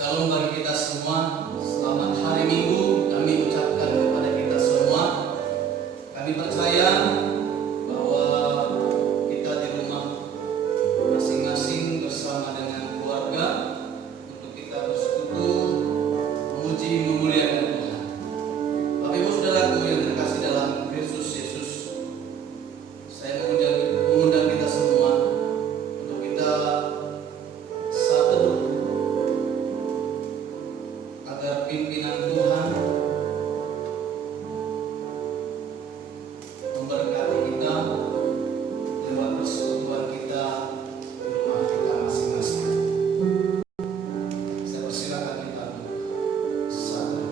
Shalom bagi kita semua. Selamat hari Minggu kami ucapkan kepada kita semua. Kami percaya bahwa kita di rumah masing-masing bersama dengan keluarga untuk kita bersekutu, memuji, memuliakan Tuhan. Bapak Ibu Saudaraku yang terkasih dalam Kristus Yesus, saya mengundang kita semua untuk kita satu agar pimpinan Tuhan memberkati kita lewat persekutuan kita di rumah kita masing-masing. Saya persilakan kita untuk satu.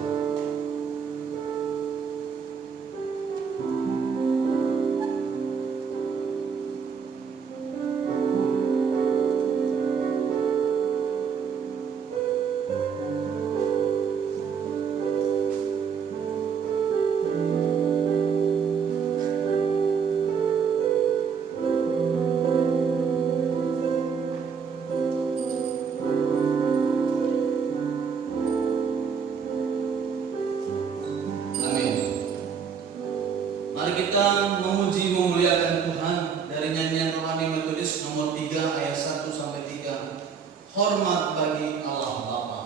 Mari kita memuji memuliakan Tuhan dari nyanyian rohani Metodis nomor 3 ayat 1 sampai 3. Hormat bagi Allah Bapa.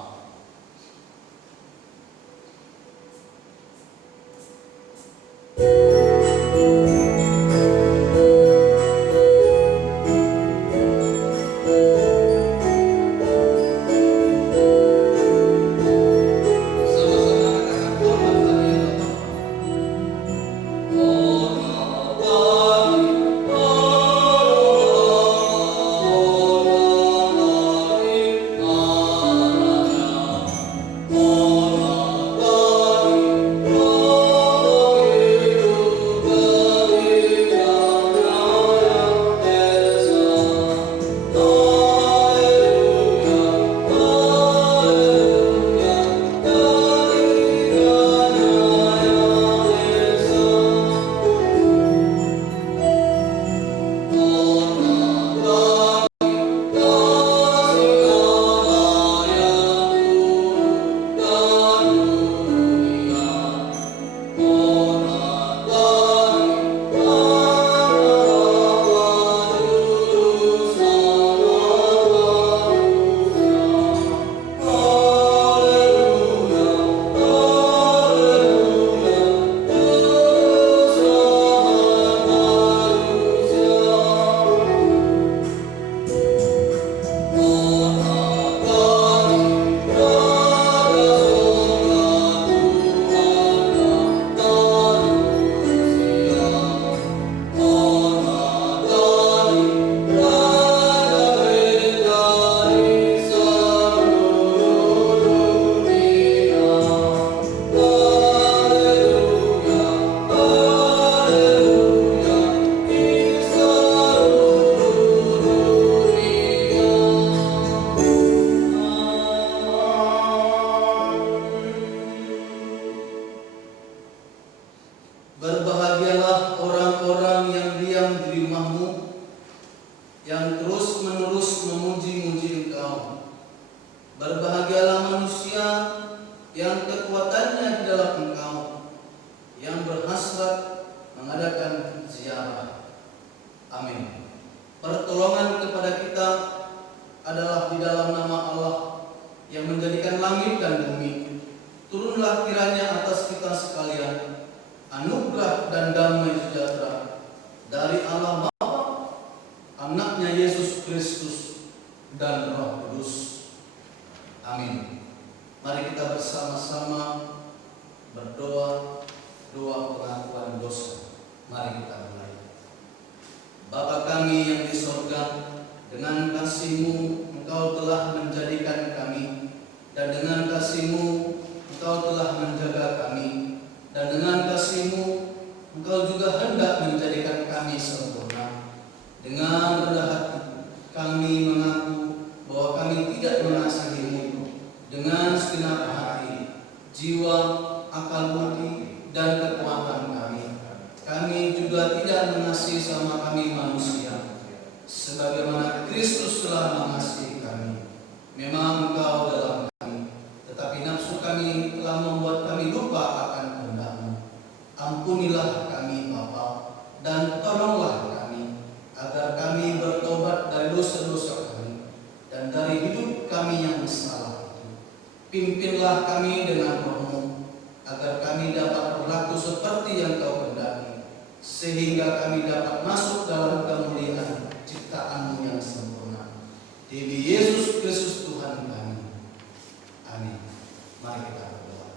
Berbahagialah orang-orang yang diam di rumahmu, yang terus-menerus memuji-muji Engkau. Berbahagialah manusia yang kekuatannya di dalam Engkau, yang berhasrat mengadakan ziarah. Amin. Pertolongan kepada kita adalah di dalam nama Allah yang menjadikan langit dan bumi. Turunlah kiranya atas kita sekalian anugerah dan damai sejahtera dari Allah Bapa, Anaknya Yesus Kristus, dan Roh Kudus. Amin. Mari kita bersama-sama berdoa, doa pengakuan dosa. Mari kita mulai. Bapa kami yang di sorga, dengan kasih-Mu Engkau telah menjadikan kami, dan dengan kasih-Mu Engkau telah menjaga kami, dan dengan kasih-Mu Engkau juga hendak menjadikan kami sempurna. Dengan rendah hati kami mengaku bahwa kami tidak mengasihi-Mu dengan segenap hati, jiwa, akal budi, dan kekuatan kami. Kami juga tidak mengasihi sama kami manusia, sebagaimana Kristus telah mengasihi kami. Memang Engkau dalam kami, Ampunilah kami Bapa, dan tolonglah kami, agar kami bertobat dari dosa-dosa kami, dan dari hidup kami yang salah itu. Pimpinlah kami dengan Roh-Mu, agar kami dapat berlaku seperti yang Kau kehendaki, sehingga kami dapat masuk dalam kemuliaan ciptaan-Mu yang sempurna. Demi Yesus Kristus Tuhan kami. Amin. Mari kita berdoa.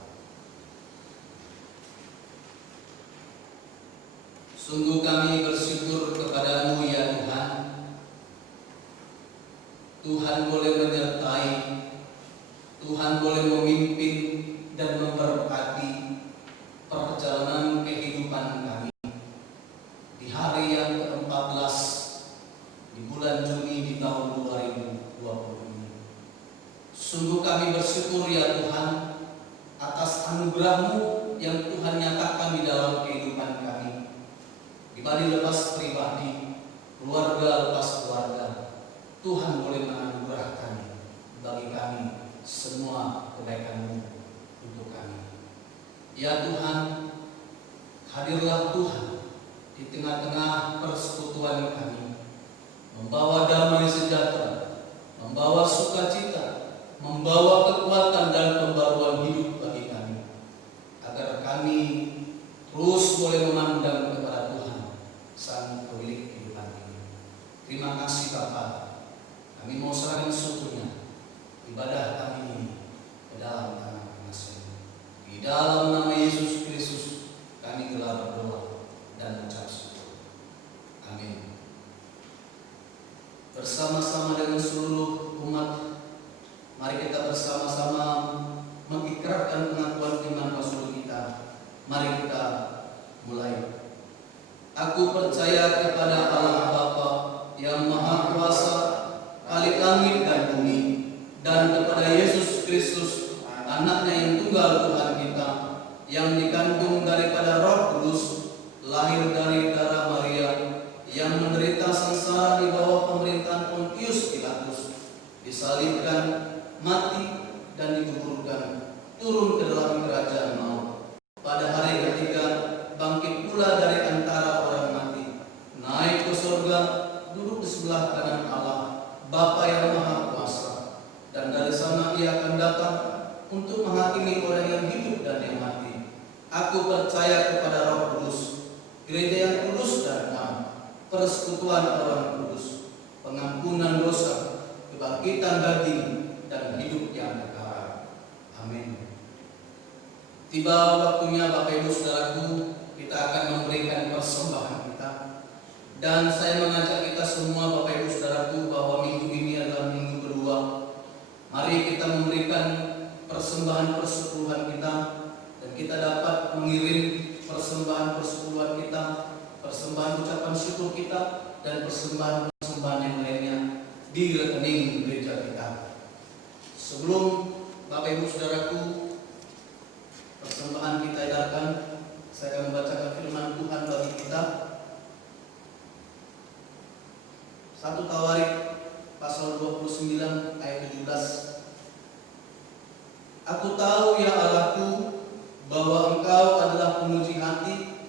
Sungguh kami bersyukur kepada-Mu ya Tuhan. Tuhan boleh menyertai, Tuhan boleh memimpin dan memberkati perjalanan kehidupan kami di hari yang ke-14 di bulan Juni di tahun 2020 ini. Sungguh kami bersyukur ya Tuhan atas anugerah-Mu yang Tuhan nyatakan di dalam kehidupan kami. Pribadi lepas pribadi, keluarga lepas keluarga, Tuhan boleh menganugerahkan bagi kami semua kebaikan-Mu untuk kami. Ya Tuhan, hadirlah Tuhan di tengah-tengah persekutuan kami, membawa damai sejahtera, membawa sukacita, membawa kekuatan dan pembaruan hidup bagi kami, agar kami terus boleh memandang kepada Tuhan, Sang Pemilik kehidupan ini. Terima kasih Bapa. Kami mau serahkan syukurnya ibadah kami ini ke dalam tangan Kasih. Di dalam nama Yesus Kristus kami gelar berdoa dan mengucap syukur. Amin. Bersama-sama dengan seluruh umat, mari kita bersama-sama mengikrarkan pengakuan iman Rasul kita. Mari kita mulai. Aku percaya kepada Allah Bapa yang Maha Kuasa, Khalik langit dan bumi, dan kepada Yesus Kristus, Anaknya yang tunggal Tuhan kita, yang dikandung daripada Roh Kudus, lahir dari darah Maria, yang menderita sengsara di bawah pemerintahan Pontius Pilatus, disalibkan, mati, dan dikuburkan, turun ke dalam kerajaan maut. Pada hari ketiga, bangkit pula dari antara orang mati, naik ke surga, duduk di sebelah kanan Allah, Bapa yang Maha Kuasa, dan dari sana Ia akan datang untuk menghakimi orang yang hidup dan yang mati. Aku percaya kepada Roh Kudus, gereja yang kudus dan am, persekutuan orang kudus, pengampunan dosa, kebangkitan daging, dan hidup yang kekal. Amin. Tiba waktunya Bapak Ibu Saudaraku, kita akan memberikan persembahan kita. Dan saya mengajak kita semua Bapak Ibu Saudaraku bahwa minggu ini adalah minggu kedua. Mari kita memberikan persembahan persepuluhan kita, dan kita dapat mengirim persembahan persepuluhan kita, persembahan ucapan syukur kita, dan persembahan yang lainnya di rekening gereja kita. Sebelum Bapak Ibu Saudaraku persembahan kita edarkan, saya akan membacakan firman Tuhan bagi kita. 1 Tawarik pasal 29 ayat 17. Aku tahu ya Allahku, bahwa Engkau adalah pemuji hati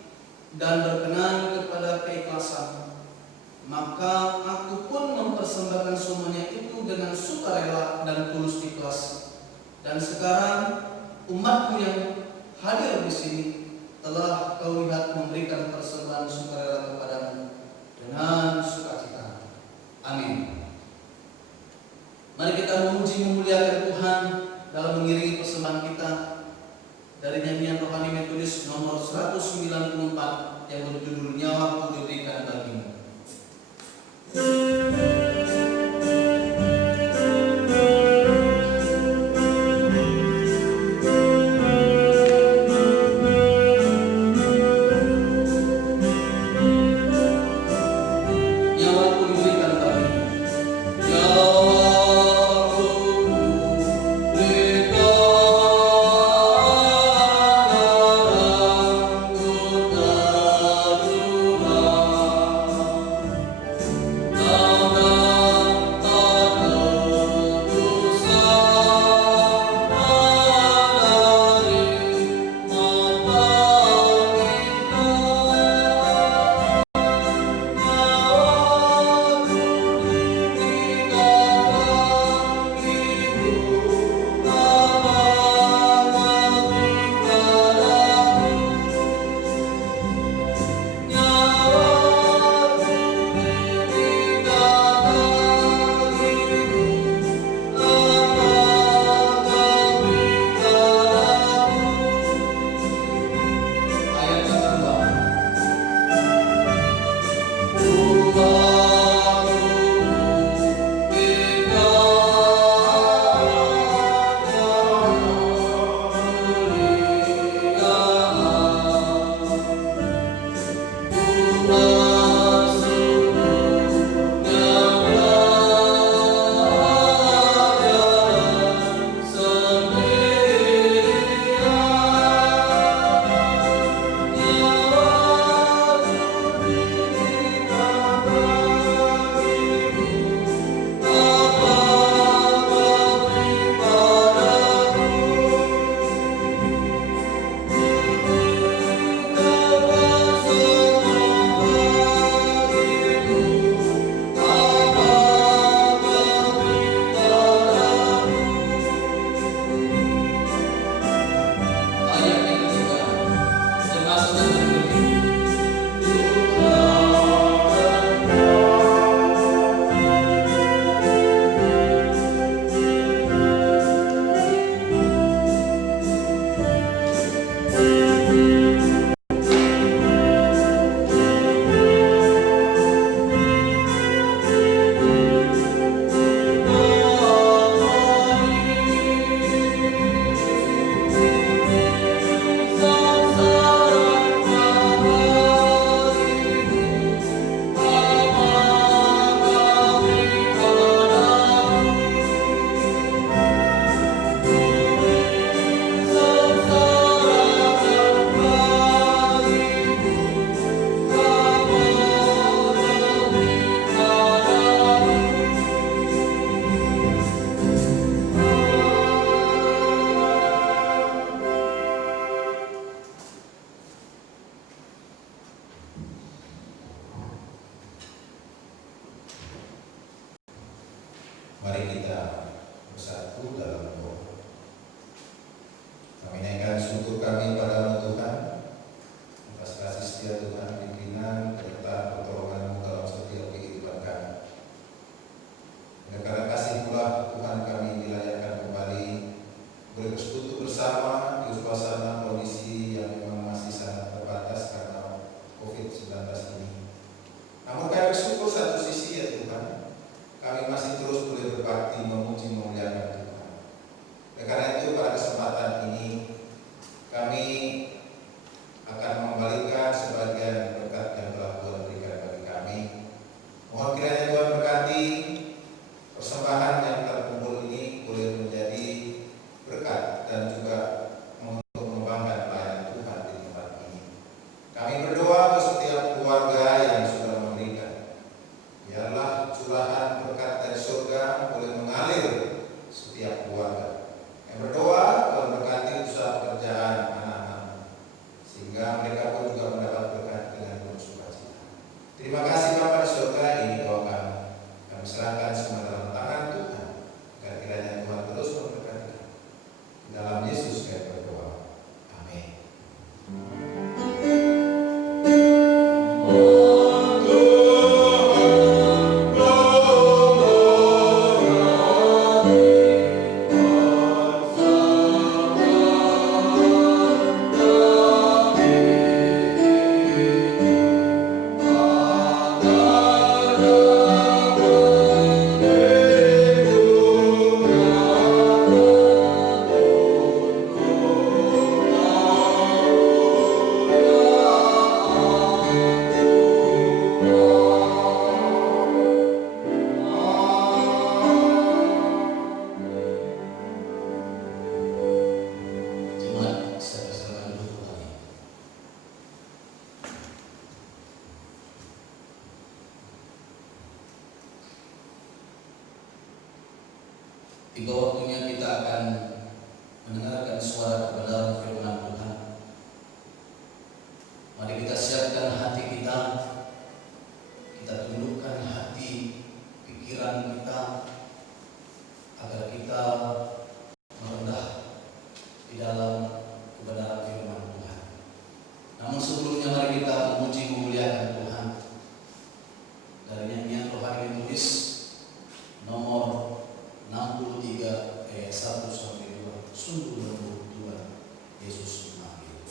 dan berkenan kepada keikhlasan. Maka aku pun mempersembahkan semuanya itu dengan sukarela dan tulus ikhlas. Dan sekarang umat-Mu yang hadir di sini telah Kau lihat memberikan persembahan sukarela kepadamu dengan sukacita. Amin. Mari kita memuji memuliakan Tuhan dalam mengiringi persembahan kita dari nyanyian rohani metodis nomor 194 yang berjudul Nyawaku Diberikan Bagimu. Mari kita bersatu dalam doa. Kami naikkan syukur kami pada Tuhan atas kasih setia Tuhan, pimpinan, penyertaan, pertolongan-Mu dalam setiap kehidupan kami. Dan karena kasih pula Tuhan kami dilayakkan kembali boleh bersekutu bersama di suasana kondisi yang memang masih sangat terbatas karena COVID-19 ini. Namun kami bersyukur satu sisi ya Tuhan, kami masih terus boleh berbakti, memuji, memuliakan Tuhan. Dan karena itu pada kesempatan ini kami akan mengembalikan sebagian berkat yang telah Tuhan berikan bagi kami. Mohon kiranya Tuhan berkati persembahan yang terkumpul ini boleh menjadi berkat dan juga untuk mengembangkan pelayanan Tuhan di tempat ini. Kami berdoa untuk setiap keluarga yang sudah memberikan. Biarlah curahan berkat dari surga boleh mengalir setiap keluarga. Yang berdoa Tuhan berkati usaha pekerjaan anak-anak, sehingga mereka pun juga mendapat berkat dengan penuh sukacita. Terima kasih Bapa di surga, ini doa kami. Kami serahkan semua dalam tangan Tuhan, agar kiranya Tuhan terus memberkati kami. Dalam Yesus kami berdoa. Amin. Jemaat, saya persilakan dulu kembali. Tiba waktunya kita akan mendengarkan suara kebenaran firman Tuhan. Mari kita siapkan hati kita, kita tundukkan hati, pikiran kita, agar kita merendah di dalam kebenaran firman Tuhan. Namun sebelumnya mari kita memuji memuliakan Tuhan. Dari nyanyian rohani menulis nomor 63 ayat 1 sampai 2. Sungguh lembut Tuhan Yesus memanggil.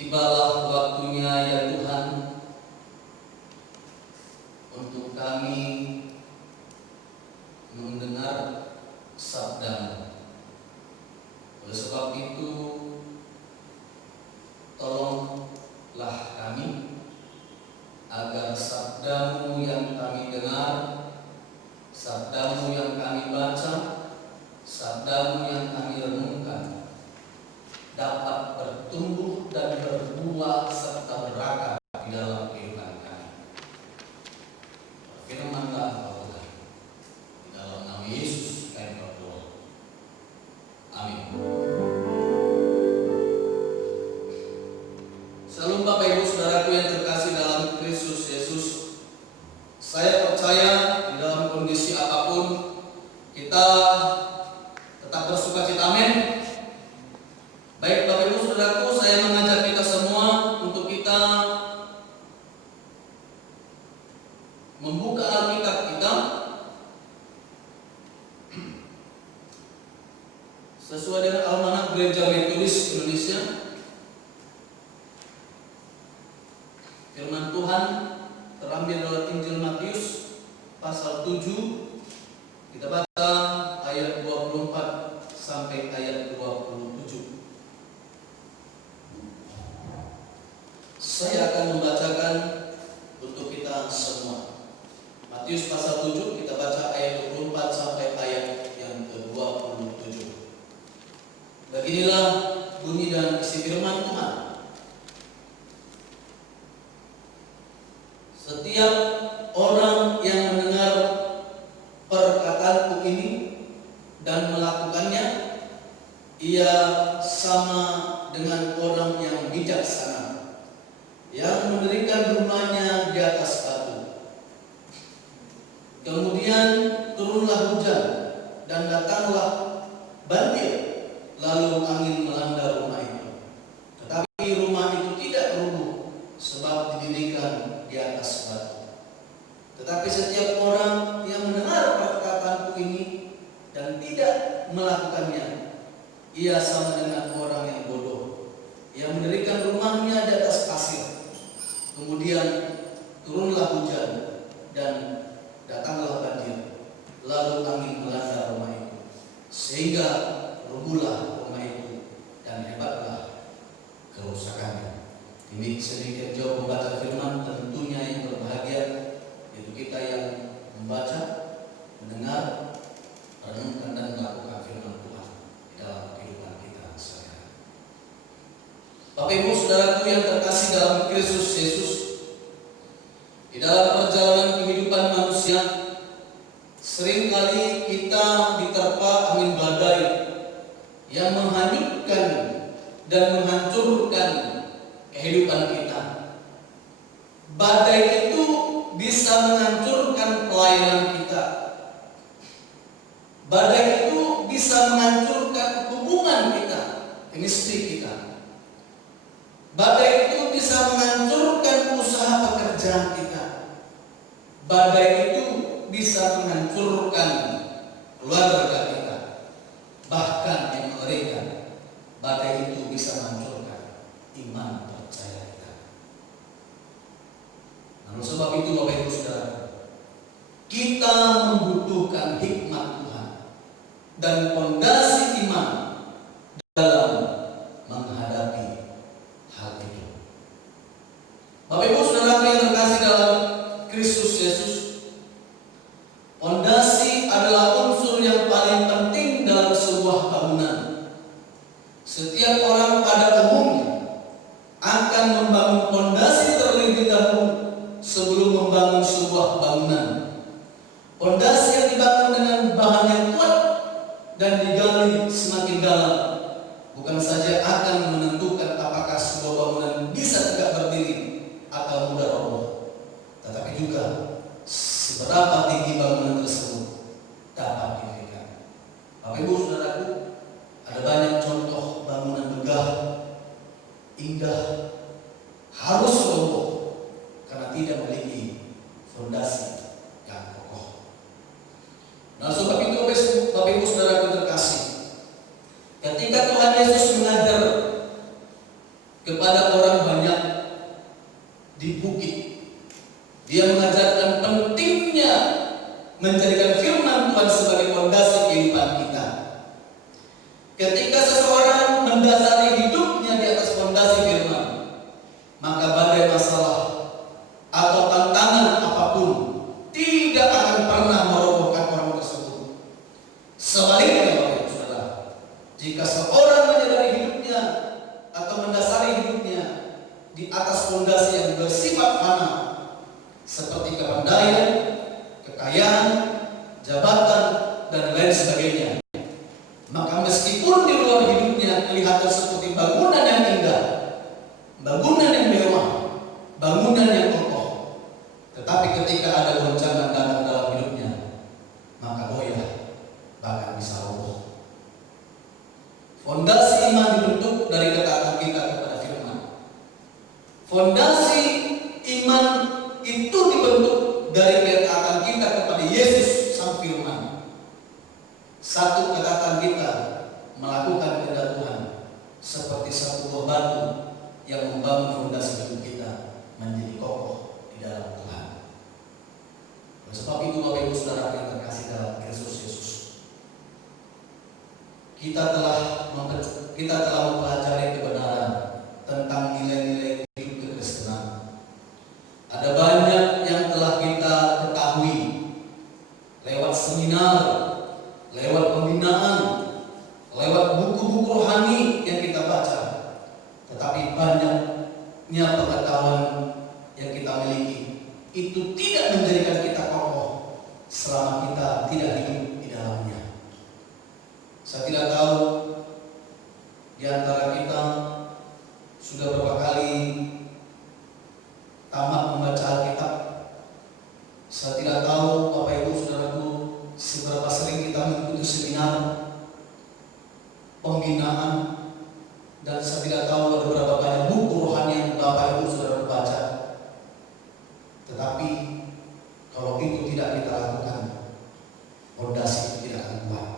tibalah waktunya ya Tuhan untuk kami mendengar sabda-Mu. Oleh sebab itu, tolonglah kami agar sabda-Mu yang kami dengar, sabda-Mu yang kami baca, sabda-Mu yang kami renungkan dapat bertumbuh dan berbuah serta berakar di dalam kehidupan kami. Firman-Nya Tuhan, di dalam nama Yesus kami berdoa. Amin. Shalom Bapak Ibu Saudaraku yang terkasih dalam Kristus Yesus. Saya percaya di dalam kondisi apapun kita tetap bersukacita. Amin. Baik Bapak Ibu Saudaraku, saya mengajak kita semua untuk kita membuka Alkitab kita sesuai dengan Almanak Gereja Metodis Indonesia. Firman Tuhan terambil dari Injil Matius pasal 7. Kita baca ayat 24 sampai ayat 27. Saya akan membacakan untuk kita semua. Matius pasal 7, kita baca ayat 24 sampai ayat yang ke-27. Beginilah bunyi dan isi firman Tuhan. Setiap orang yang mendengar perkataanku ini dan melakukannya, ia sama dengan orang yang bijaksana yang mendirikan rumahnya di atas batu. Kemudian turunlah hujan dan datanglah banjir, lalu angin melanda rumah itu. Tetapi rumah itu tidak rubuh sebab didirikan di atas batu. Tetapi setiap orang yang mendengar perkataanku ini dan tidak melakukannya, ia sama dengan orang yang bodoh yang mendirikan rumahnya di atas pasir. Kemudian turunlah hujan dan datanglah banjir, lalu angin melanda rumah itu, sehingga rubuhlah rumah itu dan hebatlah kerusakannya. Ini sedikit jauh membaca firman, tentunya yang berbahagia yaitu kita yang membaca, mendengar, renungkan dan melakukan firman Tuhan di dalam kehidupan kita sehari-hari. Bapak Ibu Saudaraku yang terkasih dalam Kristus Yesus, di dalam perjalanan kehidupan manusia, seringkali kita diterpa angin badai yang menghanyutkan dan menghancurkan kehidupan kita. Badai itu bisa menghancurkan pelayanan kita. Badai itu bisa menghancurkan hubungan kita dengan istri kita. Badai itu bisa menghancurkan usaha pekerjaan kita. Badai itu bisa menghancurkan keluarga kita. Bahkan yang mengerikan, badai itu bisa menghancurkan iman percaya kita. Oleh sebab itu Bapak Ibu Saudara, kita membutuhkan hikmat Tuhan dan fondasi iman dalam menghadapi hal itu. Bapak Ibu Saudara yang terkasih dalam Kristus Yesus, fondasi adalah unsur yang paling penting dalam sebuah bangunan. Setiap orang pada umumnya akan membangun fondasi terlebih dahulu sebelum membangun sebuah bangunan. Fondasi yang dibangun dengan bahan yang kuat dan digali semakin dalam bukan saja akan menentukan apakah sebuah bangunan bisa tegak berdiri atau mudah roboh, tetapi juga seberapa tinggi bangunan tersebut dapat didirikan. Bapak Ibu Saudaraku, ada banyak contoh bangunan megah, indah, harus roboh karena tidak memiliki fondasi yang kokoh. Nah, sebab itu Bapak Ibu Saudaraku terkasih, ketika Tuhan Yesus mengajar kepada orang di bukit. Dia mengajarkan pentingnya menjadikan firman Tuhan sebagai fondasi kehidupan kita. Ketika seseorang mendasari hidupnya di atas fondasi firman, maka badai masalah atau tantangan apapun tidak akan pernah merobohkan orang tersebut. Sebaliknya, Bapak Ibu Saudara, jika seorang menjalani hidupnya atau mendasari hidupnya di atas fondasi yang bersifat fana, seperti kepandaian, kekayaan, jabatan, dan lain sebagainya, maka meskipun di luar hidupnya kelihatan seperti bangunan yang indah, bangunan yang mewah, bangunan yang kokoh, tetapi ketika ada goncangan datang dalam hidupnya, maka goyah, bahkan bisa roboh. Fondasi iman dibentuk dari ketaatan kita kepada firman. Fondasi iman itu dibentuk dari ketaatan kita kepada Yesus Sang Firman. Satu, ketaatan kita melakukan kehendak Tuhan seperti satu buah batu yang membangun fondasi hidup kita menjadi kokoh di dalam Tuhan. Oleh sebab itu, Bapak Ibu Saudara yang terkasih dalam Kristus Yesus, kita telah mempelajari kebenaran tentang nilai-nilai hidup kekristenan. Ada banyak yang telah kita ketahui lewat seminar, lewat pembinaan, lewat buku-buku rohani yang kita baca. Tetapi banyaknya pengetahuan yang kita miliki itu tidak menjadikan kita kokoh selama kita tidak hidup di dalamnya. Saya tidak tahu di antara kita sudah berapa kali tamat membaca Alkitab. Saya tidak tahu Bapak Ibu Saudaraku seberapa sering kita mengikuti seminar, pembinaan, dan saya tidak tahu ada berapa banyak buku rohani yang Bapak Ibu Saudara baca. Tetapi kalau itu tidak kita lakukan, fondasi itu tidak akan kuat.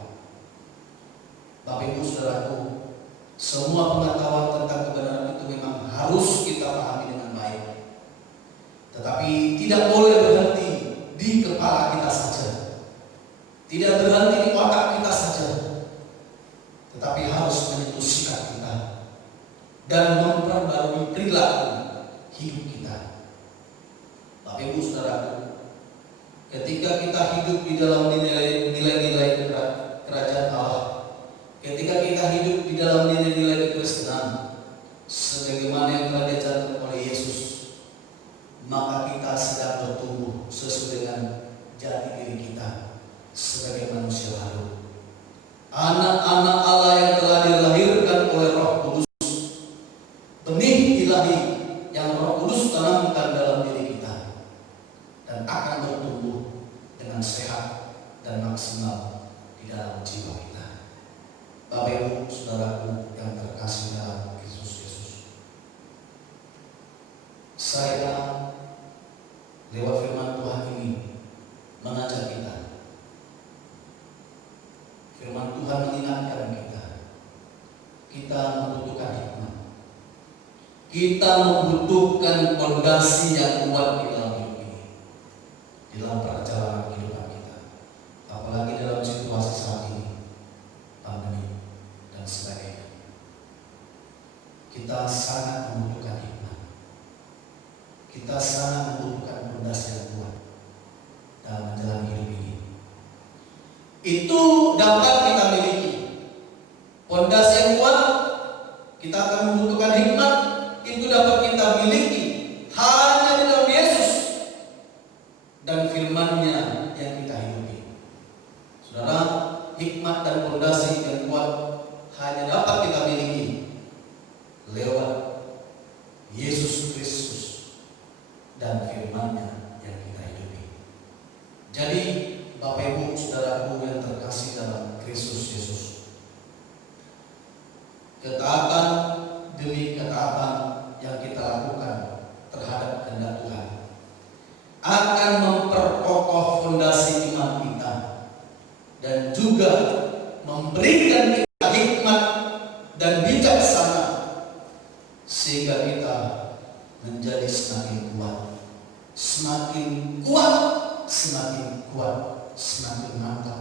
Bapak Ibu Saudaraku, semua pengetahuan tentang kebenaran itu memang harus kita pahami dengan baik. Tetapi tidak boleh berhenti di kepala kita saja, tidak berhenti di otak kita saja, tetapi harus menyentuh sikap kita dan memperbarui perilaku hidup kita. Bapak Ibu Saudaraku, ketika kita hidup di dalam nilai-nilai kerajaan Allah, ketika kita hidup di dalam nilai-nilai kekristenan sebagaimana yang telah diajarkan oleh Yesus, maka kita sedang bertumbuh sesuai dengan jati diri kita sebagai manusia baru, anak-anak Allah yang telah dilahirkan oleh Roh Kudus, benih ilahi yang Roh Kudus tanamkan dalam diri kita, dan akan bertumbuh dengan sehat dan maksimal di dalam jiwa kita. Bapak Ibu Saudaraku yang terkasih dalam Kristus Yesus, saya lewat firman Tuhan ini mengajak kita. Firman Tuhan mengingatkan kita membutuhkan hikmat. Kita membutuhkan fondasi yang kuat di dalam hidup ini, di dalam perjalanan kehidupan kita. Apalagi dalam situasi saat ini, pandemi dan sebagainya. Kita sangat membutuhkan hikmat. Kita sangat membutuhkan fondasi yang kuat dalam menjalani hidup ini. Itu dapat kita miliki. Fondasi yang kuat, kita akan membutuhkan hikmat. Itu dapat kita miliki hanya di dalam Yesus dan firman-Nya yang kita hidupi. Saudara, hikmat dan fondasi yang kuat hanya dapat kita miliki lewat Yesus Kristus dan firman-Nya yang kita hidupi. Jadi Bapak Ibu Saudaraku yang terkasih dalam Kristus Yesus, ketaatan demi ketaatan yang kita lakukan terhadap kehendak Tuhan akan memperkokoh fondasi iman kita dan juga memberikan kita hikmat dan bijaksana sehingga kita menjadi semakin kuat, semakin kuat, semakin kuat, semakin mantap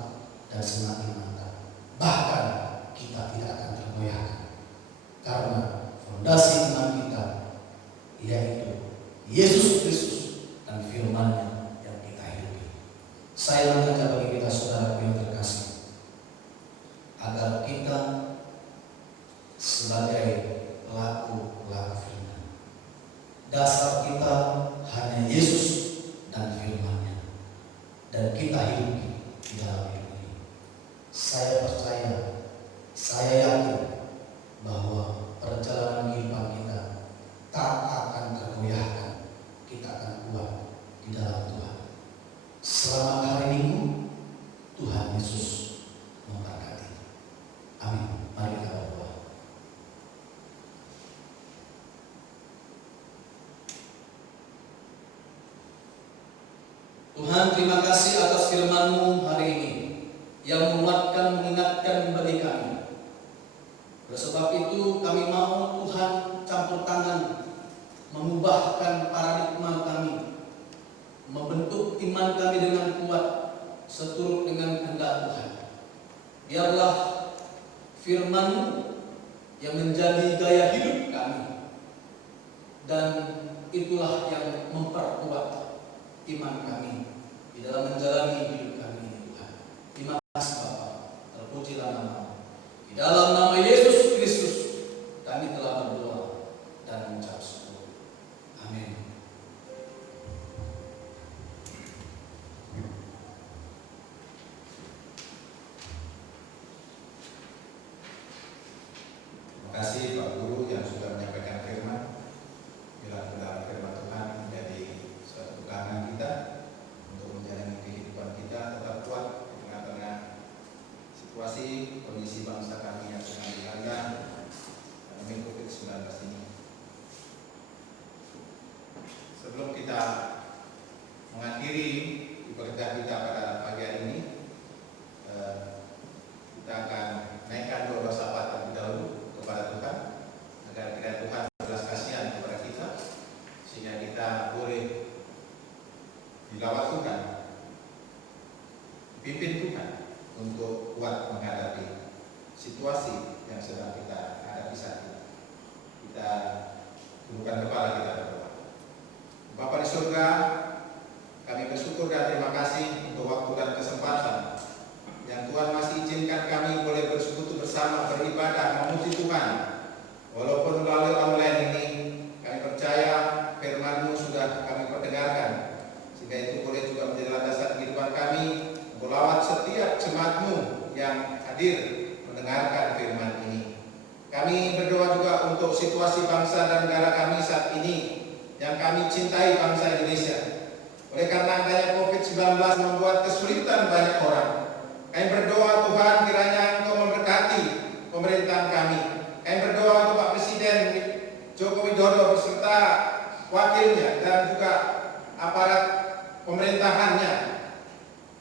dan semakin mantap. Bahkan kita tidak akan tergoyahkan karena fondasi iman kita yaitu Yesus Kristus dan firman-Nya yang kita hidupi. Saya mengajak bagi kita saudara yang terkasih agar kita sebagai pelaku-pelaku firman, dasar kita hanya Yesus dan firman-Nya, dan kita hidup di dalam hidup ini. Saya percaya, saya yakin bahwa perjalanan kehidupan kita tak akan tergoyahkan. Kita akan kuat di dalam Tuhan. Selamat hari Minggu. Tuhan Yesus memberkati. Amin. Mari kita berdoa. Tuhan, terima kasih atas firman-Mu hari ini yang menguatkan, mengingatkan bagi kami. Oleh sebab itu kami mau Tuhan campur tangan, mengubahkan paradigma kami, membentuk iman kami dengan kuat seturut dengan kehendak Tuhan. Biarlah firman-Mu yang menjadi gaya hidup kami, dan itulah yang memperkuat iman kami di dalam menjalani hidup kami ini, Tuhan. Terima kasih Bapa, terpujilah nama-Mu. Di dalam nama Yesus Kristus kami telah berdoa dan mengucap syukur. Amin. Terima kasih Pak Guru yang sudah menyampaikan firman. Bila dalam firman Tuhan menjadi suatu pegangan kita untuk menjalani kehidupan kita tetap kuat di tengah-tengah situasi kondisi bangsa kami yang sedang dilanda pandemi COVID-19 ini. Sebelum kita mengakhiri ibadah kita pada pagi hari ini, kita akan naikkan doa syafaat terlebih dahulu kepada Tuhan agar kiranya Tuhan berbelas kasihan kepada kita sehingga kita boleh dilawat Tuhan, dipimpin Tuhan untuk kuat menghadapi situasi yang sedang kita hadapi saat ini. Kita tundukkan kepala, kita berdoa. Bapa di surga, kami bersyukur dan terima kasih untuk waktu dan kesempatan yang Tuhan masih izinkan kami boleh bersekutu bersama, beribadah, memuji Tuhan. Walaupun melalui online ini, kami percaya firman-Mu sudah kami perdengarkan, sehingga itu boleh juga menjadi landasan kehidupan kami, melawat setiap jemaat-Mu yang hadir mendengarkan firman ini. Kami berdoa juga untuk situasi bangsa dan negara kami saat ini, yang kami cintai bangsa Indonesia. Oleh karena adanya COVID-19 membuat kesulitan banyak orang, kami berdoa Tuhan kiranya Engkau memberkati pemerintahan kami. Kami berdoa untuk Pak Presiden Joko Widodo beserta wakilnya dan juga aparat pemerintahannya,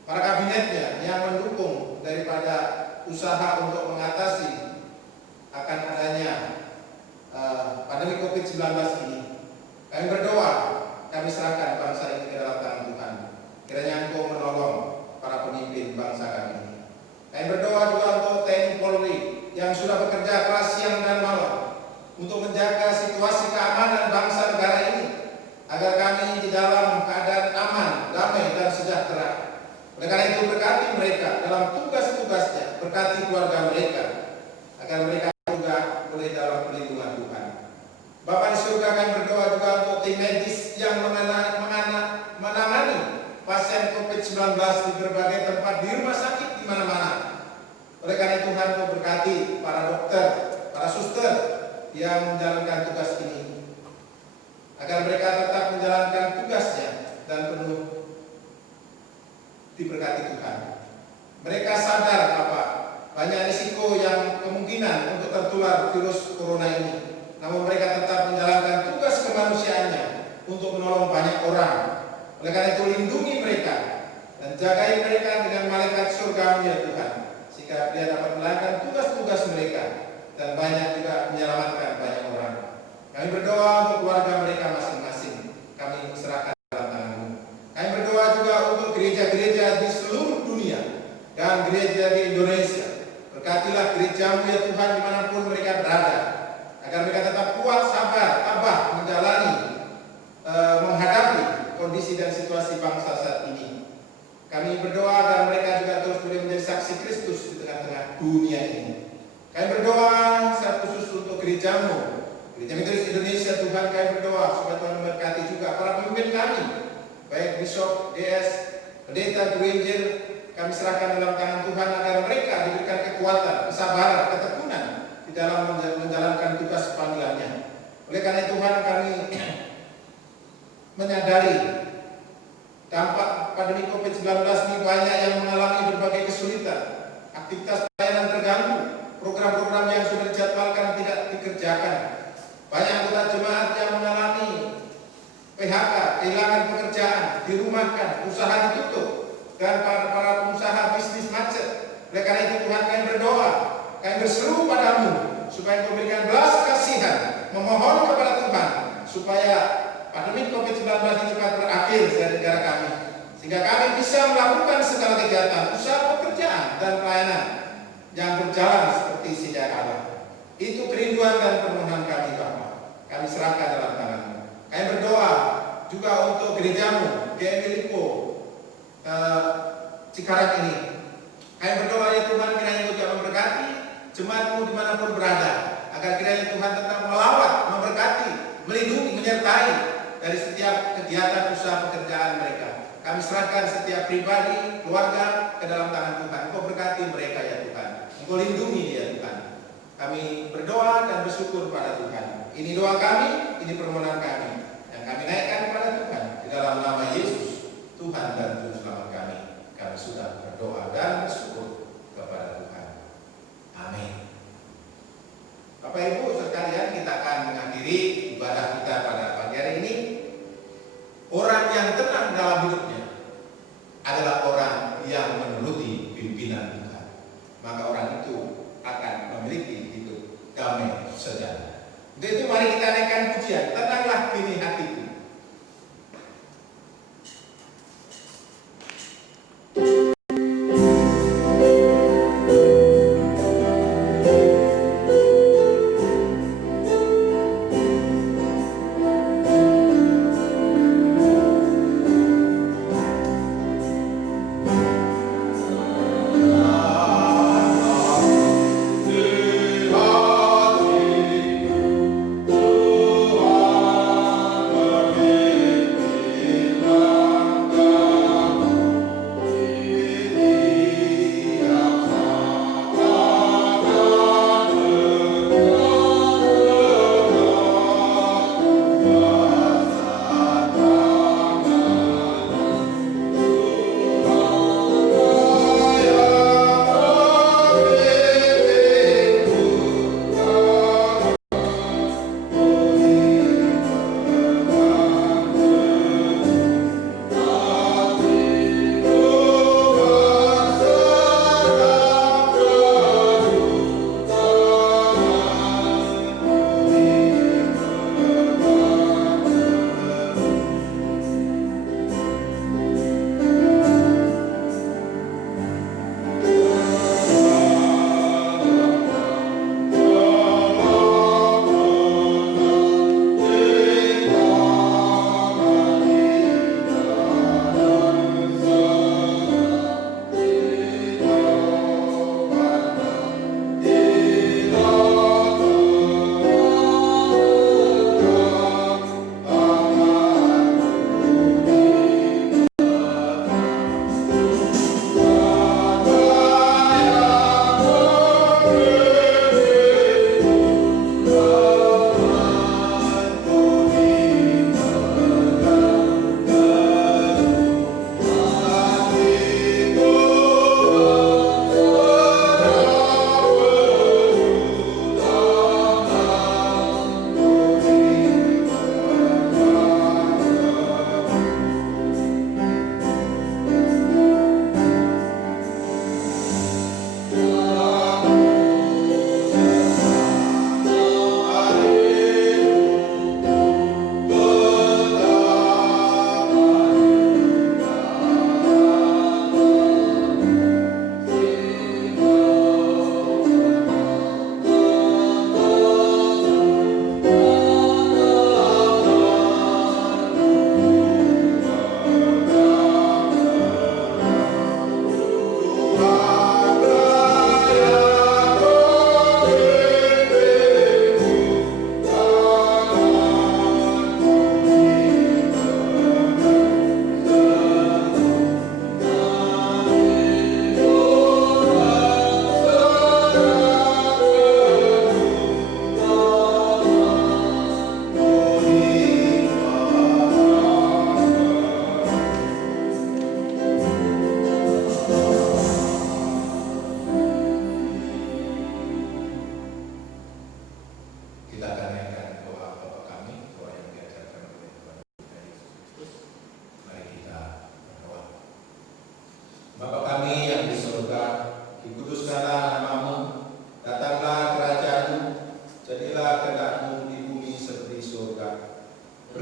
para kabinetnya yang mendukung daripada usaha untuk mengatasi akan adanya pandemi COVID-19 ini. Kami berdoa, kami serahkan bangsa ini ke dalam tangan Tuhan. Kiranya Engkau menolong para pemimpin bangsa kami ini. Kami berdoa juga untuk TNI Polri yang sudah bekerja keras siang dan malam untuk menjaga situasi keamanan bangsa negara ini, agar kami di dalam keadaan aman, damai dan sejahtera. Oleh karena itu berkati mereka dalam tugas-tugasnya, berkati keluarga mereka, agar mereka juga boleh dalam perlindungan Tuhan. Bapa di surga, kami berdoa juga untuk tim medis yang menangani pasien COVID-19 di berbagai tempat di rumah sakit di mana-mana. Oleh karena Tuhan, Kau berkati para dokter, para suster yang menjalankan tugas ini, agar mereka tetap menjalankan tugasnya dan penuh diberkati Tuhan. Mereka sadar banyak risiko yang kemungkinan untuk tertular virus corona ini, namun mereka tetap menjalankan tugas kemanusiaannya untuk menolong banyak orang. Oleh karena itu lindungi mereka dan jagai mereka dengan malaikat surga ya Tuhan, sehingga dia dapat melakukan tugas-tugas mereka dan banyak juga menyelamatkan banyak orang. Kami berdoa untuk keluarga mereka masing-masing. dunia ini. Kami berdoa saat khusus untuk gerejamu, Gereja Metodis Indonesia. Tuhan, kami berdoa supaya Tuhan memberkati juga para pemimpin kami, baik Bishop, DS, Pendeta, Guru Injil. Kami serahkan dalam tangan Tuhan agar mereka diberikan kekuatan, kesabaran, ketekunan di dalam menjalankan tugas panggilannya. Oleh karena Tuhan, kami menyadari dampak pandemi COVID-19 ini banyak yang mengalami berbagai kesulitan, aktivitas pelayanan terganggu, program-program yang sudah dijadwalkan tidak dikerjakan. Banyak anggota jemaat yang mengalami PHK, kehilangan pekerjaan, dirumahkan, usaha ditutup, dan para pengusaha bisnis macet. Oleh karena itu Tuhan, kami berdoa, kami berseru padamu supaya Engkau berikan belas kasihan, memohon kepada Tuhan supaya pandemi COVID-19 ini cepat berakhir dari negara kami, sehingga kami bisa melakukan segala kegiatan, usaha, pekerjaan, dan pelayanan yang berjalan seperti sedia kala. Itu kerinduan dan permohonan kami, Bapa. Kami serahkan dalam tangan-Mu. Kami berdoa juga untuk gerejamu, GMI Lipo Cikarang ini. Kami berdoa ya Tuhan, kiranya Engkau juga memberkati jemaat-Mu dimanapun berada, agar kiranya Tuhan tetap melawat, memberkati, melindungi, menyertai dari setiap kegiatan usaha pekerjaan mereka. Kami serahkan setiap pribadi, keluarga ke dalam tangan Tuhan. Engkau berkati mereka ya Tuhan. Engkau lindungi ya Tuhan. Kami berdoa dan bersyukur pada Tuhan. Ini doa kami, ini permohonan kami yang kami naikkan kepada Tuhan di dalam nama Yesus, Tuhan dan Juru Selamat kami. Kami sudah berdoa dan bersyukur kepada Tuhan. Amin. Bapak Ibu sekalian, kita akan mengakhiri ibadah kita pada pagi hari ini. Orang yang tenang dalam hidupnya adalah orang yang menuruti pimpinan Tuhan. Maka orang itu akan memiliki hidup damai sejahtera. Untuk itu mari kita naikkan pujian. Tenanglah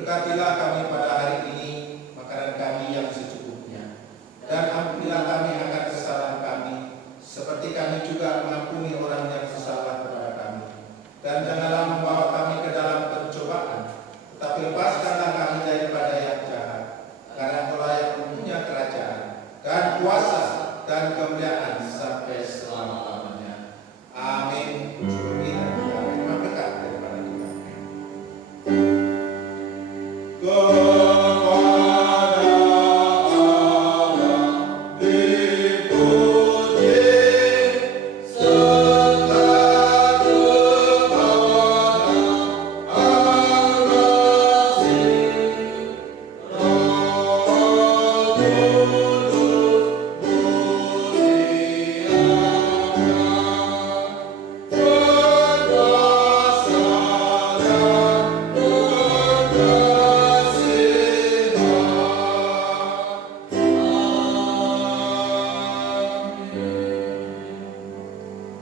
Berkatilah kami pada hari ini makanan kami yang secukupnya, dan ampunilah kami akan kesalahan kami, seperti kami juga mengampuni orang yang bersalah kepada kami. Dan janganlah membawa kami ke dalam pencobaan, tetapi lepaskanlah kami daripada yang jahat. Karena Engkaulah yang mempunyai kerajaan dan kuasa dan kemuliaan sampai selama-lamanya. Amin. Puji kita terima berkat daripada Tuhan.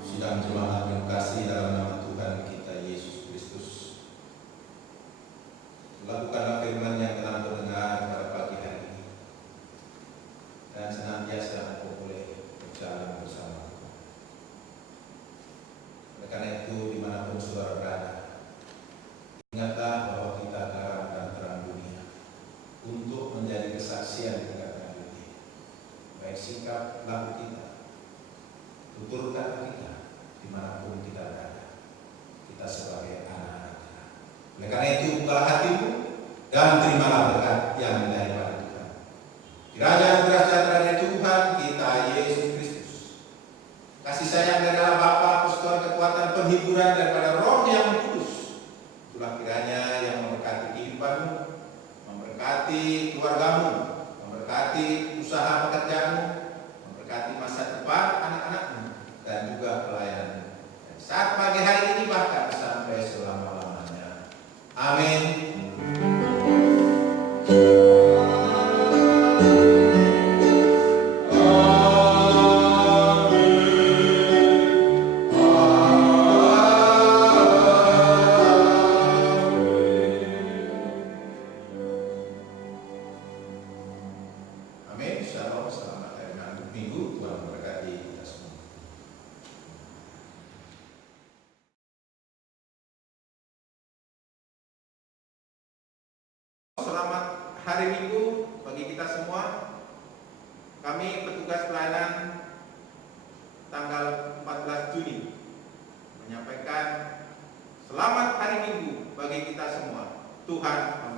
Sidang jemaat yang kasih dalam nama Tuhan kita Yesus Kristus, lakukanlah firman yang telah mendengar pada pagi hari ini, dan senantiasa engkau boleh berjalan bersama. Oleh karena itu, dimanapun saudara berada, ingatlah bahwa kita garam dan terang dunia untuk menjadi kesaksian kepada dunia, baik sikap laku kita, tutur kata kita, dimanapun kita berada, kita sebagai anak-anak Tuhan. Oleh karena itu, bukalah hatimu dan terimalah berkat yang daripada Tuhan. Kiranya anugerah sejahtera dari Tuhan kita Yesus Kristus, kasih sayang dari Allah Bapa, persekutuan kekuatan penghiburan daripada Roh yang Kudus, itulah kiranya yang memberkati kehidupanmu, memberkati keluargamu, memberkati usaha pekerjaanmu, memberkati masa depan anak-anakmu, dan juga pelayananmu. Saat pagi hari ini bahkan sampai selama-lamanya. Amin. Amin. Shalom. Selamat hari Minggu. Tuhan memberkati kita semua. Selamat hari Minggu bagi kita semua. Kami petugas pelayanan tanggal 14 Juni menyampaikan selamat hari Minggu bagi kita semua. Tuhan memberkati.